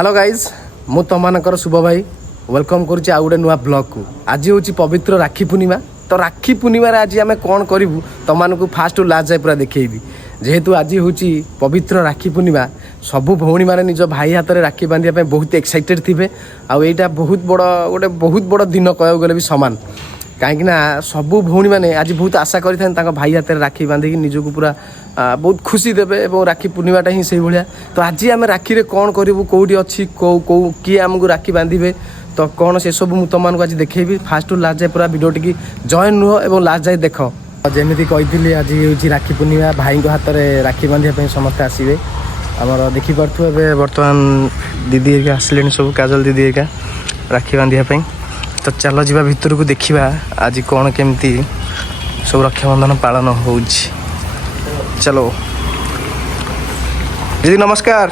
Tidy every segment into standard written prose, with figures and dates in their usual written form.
Hello guys मु तुमकर शुभ भाई welcome करुच्ची आउ गोटे नुआ ब्लॉग को। आज हूँ पवित्र राखी पूर्णिमा। तो राखी पूर्णिमा आज आम कौन करूँ तुमको फास्ट लास्ट जाए पूरा देखी जेहेतु आज हूँ पवित्र राखी पूर्णिमा सबू भौणी मैंने निज भाई हाथ में राखी बांधिया बहुत एक्साइटेड थे। आईटा बहुत बड़ दिन कह गले भी सामान कहीं सबू भौणी मैंने आज बहुत आशा कर भाई हाथ में राखी बांधिकी निजक पूरा बहुत खुशी देवे और राखी पूर्णिमाटा ही से भाया। तो आज आम राखी रे कौन करूँ कौटी अच्छी किए आमको राखी बांधे तो कौन से सब मुझे तुमको आज देखेबी फास्ट लास्ट जाए पूरा वीडियो टी जॉइन नुह और लास्ट जाए देख। जमी कही आज हूँ राखी पूर्णिमा भाई हाथ में राखी बांधिया समस्ते आसवे आमर देखिपे बर्तमान दीदी एरिया आसिले सब काजल दीदी एरिया राखी बांधिया। तो चलो जीवा भितर को देखा आज कौन केमती सब रक्षाबंधन पालन हो। चलो दीदी नमस्कार।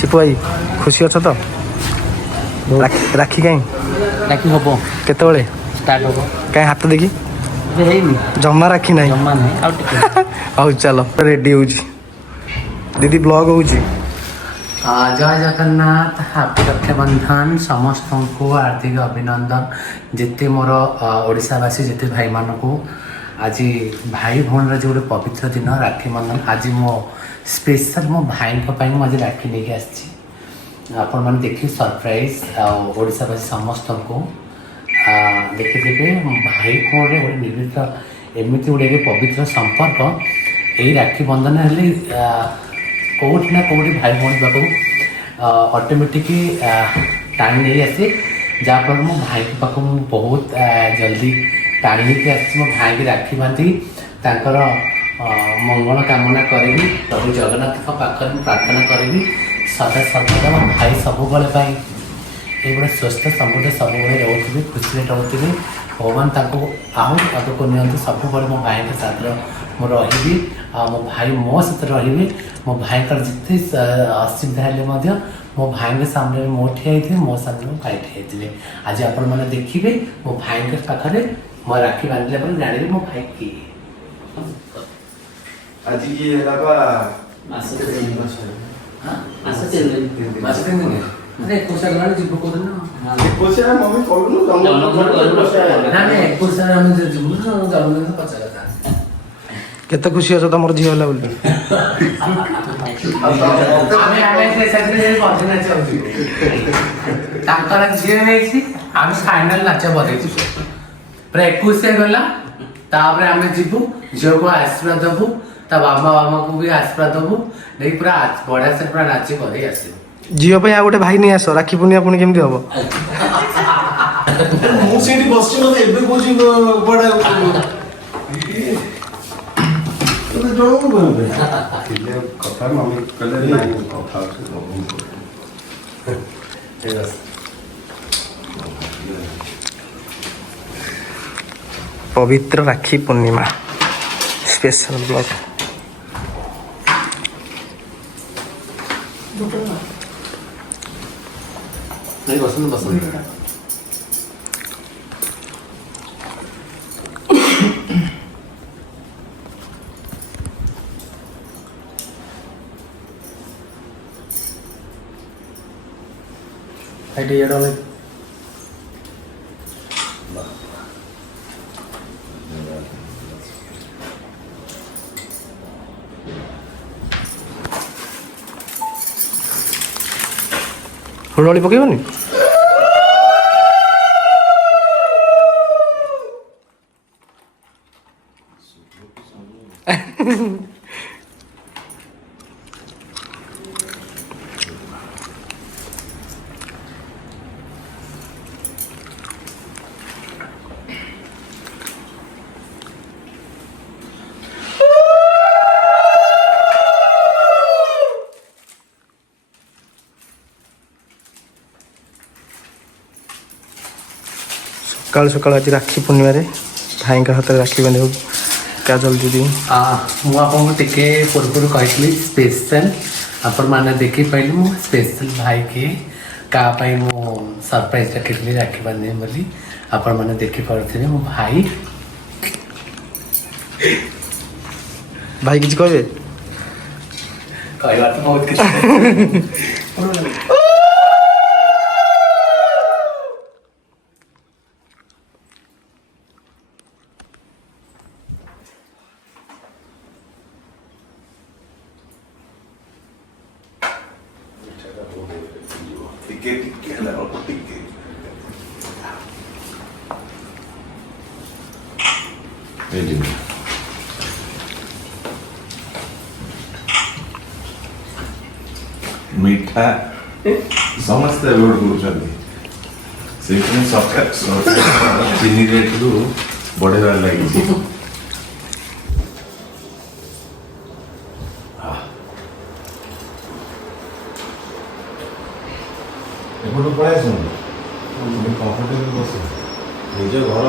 शिपू भाई खुशी अच्छा तो राखी कहीं राखी हम केतबले स्टार्ट हम कहीं हाथ देखी जमा राखी ना हौ चलो रेडी हो दीदी ब्लॉग हो। जय जगन्नाथ हापी रक्षाबंधन समस्त को हार्दिक अभिनंदन जिते मोर ओडावासी जिते भाई मान को आज भाई भौणी जो गोटे पवित्र दिन राखी बंधन आज मो स्पेशल मो भाई आज राखी लेके आपण मैंने देखिए सरप्राइज ओडावासी समस्त को देखिए भाई भौणी गोटे निर्मित एमती गोटे पवित्र संपर्क यही राखी बंधन हेल्ले कौटी ना कौटी भाई भौणी पाक ऑटोमेटिक टाणी नहीं आसे जहाँफल मो भाई के पाक बहुत जल्दी टाणी लेके आसी मो भाई की राखी बांधी तांकर मंगल कामना करी प्रभु जगन्नाथ पाखे प्रार्थना करी सदा सर्वदा मो भाई सब ये गोटे स्वस्थ समृद्ध सब रोथे खुशी रोथे भगवान आगक नि सब मो भाई के साथ मो रही मो भाई मो सहित रही मो भाई जिते असुविधा हेल्ले मो भाई के सामने मो ठिया मो सामने मो भाई ठिया आज आपण मैंने देखिए मो भाई के पाखे मो राखी बांधला पर जाने मो भाई किए आज की अरे कोसा गला जीव को ना कोसा मम्मी कहलु हम जीव जन्मदिन पचार केते खुशी अछ तमर झियो होला बोली झील आम फाइनाल नाच बधेचु पूरा 21 गला तापर आम जीवु झील को आशीर्वाद देवु ता बाबा मामा को भी आशीर्वाद देवु नहीं पूरा बढ़िया से पूरा नाची बधे आसो झील पे आ गोटे भाई नहीं आस राखी पूर्णिमा पुणी केमती हम मुझे बस बड़ा कथा मम्मी कथा पवित्र राखी पूर्णिमा स्पेशल ब्लॉग बसंत बसंत हुड़ोली पकेबनी सकाल सकाल आज राखी पूर्णिमा भाई हाथ में राखी बांधे काजल दीदी मुझे पूर्व कही स्पेशल आपण मैंने देखी पाइली मो स्पेशल भाई के क्या मो सरप्राइज रखी राखी बांधे बोली आपण मैंने देखी पारे मो भाई भाई किसी कहबे कहबार तो बहुत किसी ଟିକେ ଟିକେ ହେଲା ଅଳ୍ପ ଟିକେ ମିଠା ସମସ୍ତେ ଆଭଏଡ୍ କରୁଛନ୍ତି ସେଇଥିପାଇଁ ସରକାର ଚିନି ରେଟ୍ରୁ ବଢ଼େଇବାରେ ଲାଗିଛି ଏପଟୁ ପଳାଇ ଆସନ୍ତୁ କମ୍ଫର୍ଟେବଲ୍ ବସ ନିଜ ଘର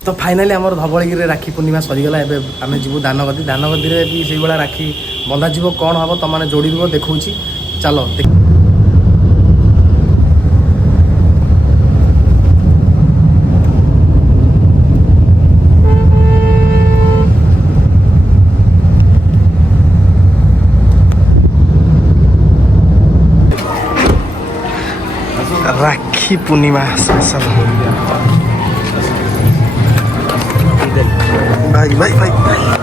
तो फाइनाली आमर धवलगिरी राखी पूर्णिमा सरीगला एवं आम जीव दानगदी दानगदी भी से भाया राखी बंधा जीव कौन हम तुम मैंने जोड़ी देखा चलो राखी पूर्णिमा स्पेशल भाई भाई भाई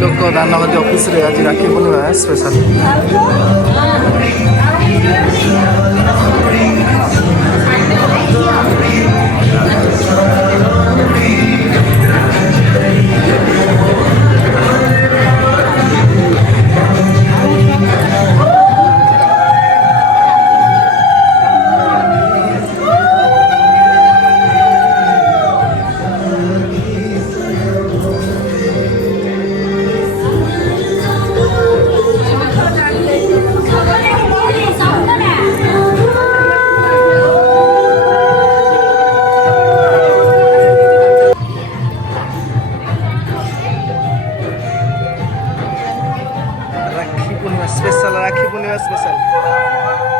लोक दानगदी ऑफिस रे आज राखी पूर्णिमा स्पेशल स्पेशल राखी पूर्णिमा स्पेशल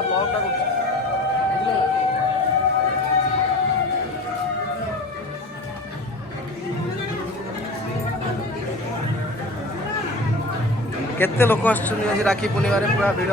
ब्लॉग केते लोक आछुन आज राखी पूर्णिमा रे पूरा भिड़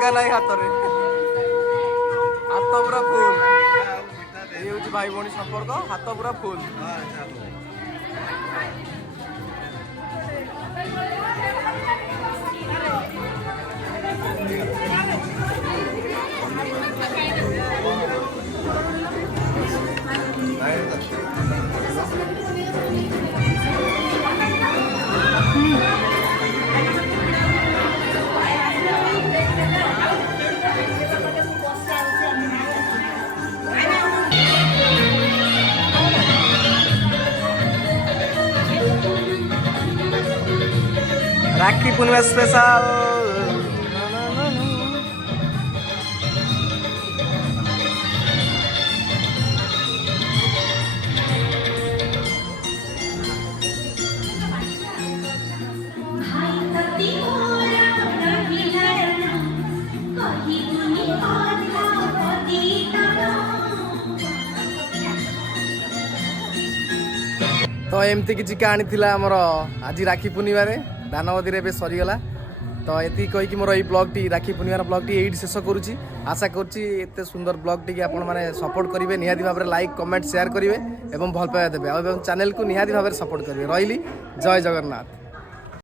ଜାଗା ନାହିଁ ହାତରେ ହାତ ପୁରା ଫୁଲ ଏଇ ହଉଛି ଭାଇ ଭଉଣୀ ସମ୍ପର୍କ ହାତ ପୁରା ଫୁଲ राखी पूर्णिमा स्पेशल तो एमती किसी कहानी थिला हमर आज राखी पूर्णिमा रे दानवदी रे सरीगला तो ये कहीकि मोर ये ब्लॉग टी राखी पूर्णिमार ब्लॉग टी ये शेष करुच्ची आशा करुच्ची एत सुंदर ब्लॉग टी आपण मैंने सपोर्ट करेंगे निहाती भाव में लाइक कमेंट शेयर करेंगे और भल पाइबा देवे और चैनल को निहाती भाव में सपोर्ट करेंगे रही जय जगन्नाथ।